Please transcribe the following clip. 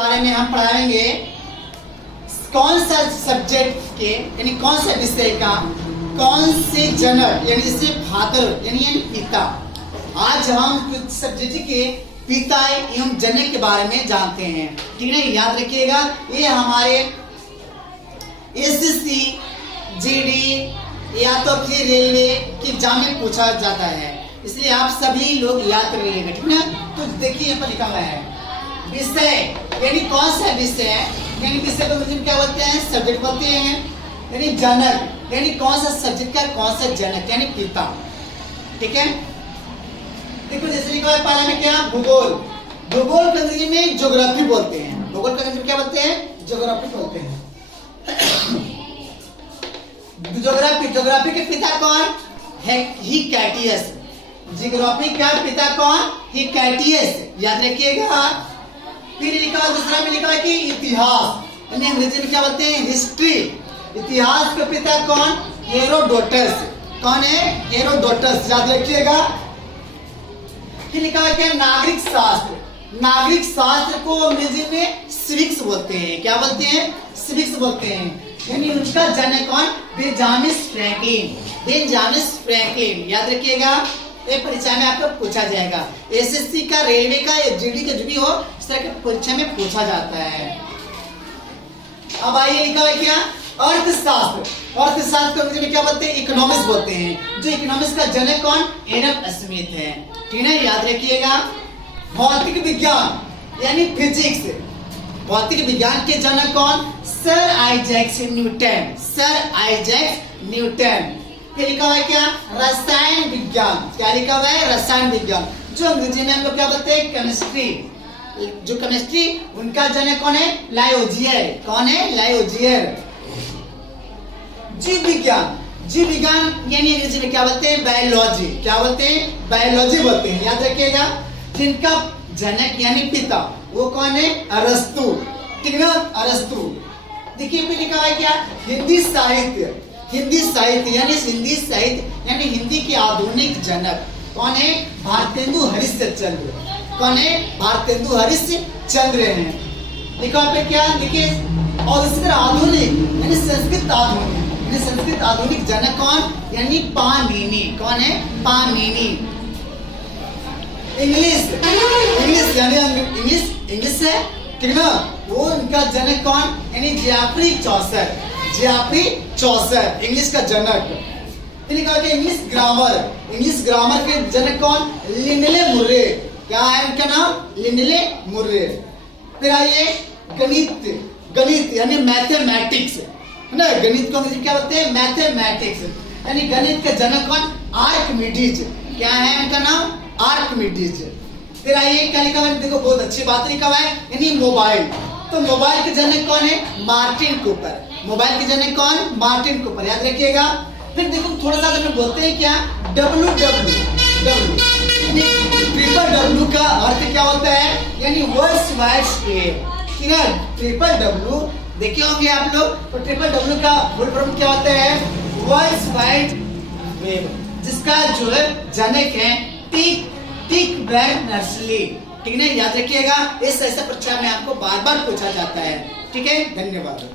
बारे में हम पढ़ाएंगे कौन सा सब्जेक्ट के यानी कौन सा विषय का कौन से जनक यानी जैसे फादर यानी पिता। आज हम कुछ सब्जेक्ट के पिता एवं जनक के बारे में जानते हैं, ठीक है। याद रखिएगा ये हमारे एसएससी जीडी या तो फिर रेलवे के एग्जाम में पूछा जाता है, इसलिए आप सभी लोग याद कर लीजिएगा, ठीक है। तो देखिए यहाँ पर लिखा हुआ है विषय यानी कौन सा विषय है, यानी विषय को मतलब क्या बोलते हैं, सब्जेक्ट बोलते हैं। यानी जनक यानी कौन सा सब्जेक्ट का कौन सा जनक यानी पिता, ठीक है। देखो जैसे लिखा है पहला में क्या, भूगोल। भूगोल के अंग्रेजी में ज्योग्राफी बोलते हैं। भूगोल का अंग्रेजी क्या बोलते हैं, ज्योग्राफी बोलते हैं। ज्योग्राफी के पिता कौन है, हिकैटियस। ज्योग्राफी का पिता कौन, हिकैटियस, याद रखिएगा। फिर लिखा दूसरा में लिखा है कि इतिहास यानी अंग्रेजी में क्या बोलते हैं, हिस्ट्री। इतिहास के पिता कौन, हेरोडोटस। कौन है, हेरोडोटस, याद रखिएगा। फिर लिखा है क्या, नागरिक शास्त्र। नागरिक शास्त्र को अंग्रेजी में सिविक्स बोलते हैं। क्या बोलते हैं, सिविक्स बोलते हैं। यानी उसका जनक कौन, बेंजामिन फ्रैंकलिन। बेंजामिन फ्रैंकलिन, याद रखिएगा, ये परीक्षा में आपको पूछा जाएगा। एसएससी का, रेलवे का या जीडी का जो भी हो, इस तरह के परीक्षा में पूछा जाता है। अब आइए लिखा है क्या, अर्थशास्त्र। अर्थशास्त्र को अंग्रेजी में क्या बोलते हैं, इकोनॉमिक्स बोलते हैं। जो इकोनॉमिक्स का जनक कौन, एडम स्मिथ है, ठीक है, याद रखिएगा। भौतिक विज्ञान यानी फिजिक्स। भौतिक विज्ञान के जनक कौन, sir Isaac Newton. Sir Isaac Newton. फिर लिखा हुआ है क्या, रसायन विज्ञान। क्या लिखा हुआ है, रसायन विज्ञान, जो अंग्रेजी में हम लोग क्या बोलते हैं, केमिस्ट्री। जो केमिस्ट्री, उनका जनक कौन है, लायोजियर। कौन है, लायोजियर। जीव विज्ञान। जीव विज्ञान यानी अंग्रेजी में क्या बोलते हैं, बायोलॉजी। क्या बोलते हैं, बायोलॉजी बोलते हैं, याद रखिएगा। जिनका जनक यानी पिता वो कौन है, अरस्तु, ठीक है, अरस्तु। देखिए फिर लिखा है क्या, हिंदी साहित्य। हिंदी साहित्य यानी हिंदी साहित्य यानी हिंदी के आधुनिक जनक कौन है, भारतेंदु हरिश्चंद्र। कौन है, भारतेंदु हरिश्चंद्र हैं। लिखा पे क्या, देखिए, और इसी तरह आधुनिक यानी संस्कृत आधुनिक यानी संस्कृत आधुनिक जनक कौन, यानी पाणिनि। कौन है, पाणिनि। इंग्लिश यानी इंग्लिश है, ठीक ना, वो उनका जनक कौन, यानी Geoffrey Chaucer. Geoffrey Chaucer English का जनक। लिखा है इंग्लिश ग्रामर। इंग्लिश ग्रामर के जनक कौन, लिंडले मुर्रे। क्या है उनका नाम, लिंडले मुर्रे। फिर आइए गणित। गणित यानी मैथमेटिक्स, है ना, गणित को क्या बोलते हैं, मैथमेटिक्स। यानी गणित का जनक कौन, आर्किमिडीज। क्या है उनका नाम, आर्किमिडीज। फिर आइए क्या लिखा हुआ है, देखो बहुत अच्छी बात लिखा हुआ है, यानी मोबाइल। तो मोबाइल के जनक कौन है, मार्टिन कूपर। मोबाइल के जनक कौन, मार्टिन कूपर, याद रखिएगा। फिर देखो थोड़ा सा हमें बोलते हैं क्या, WWW। ट्रिपल डब्ल्यू का अर्थ क्या होता है, यानी वर्ल्ड वाइड वेब, ठीक है। ट्रिपल डब्ल्यू देखे होंगे आप लोग, तो ट्रिपल डब्ल्यू का फुल फॉर्म क्या होता है, वर्ल्ड वाइड वेब, जिसका जो है जनक है टिक बर्नर्स-ली, ठीक है, याद रखिएगा। इस ऐसा परीक्षा में आपको बार बार पूछा जाता है, ठीक है। धन्यवाद।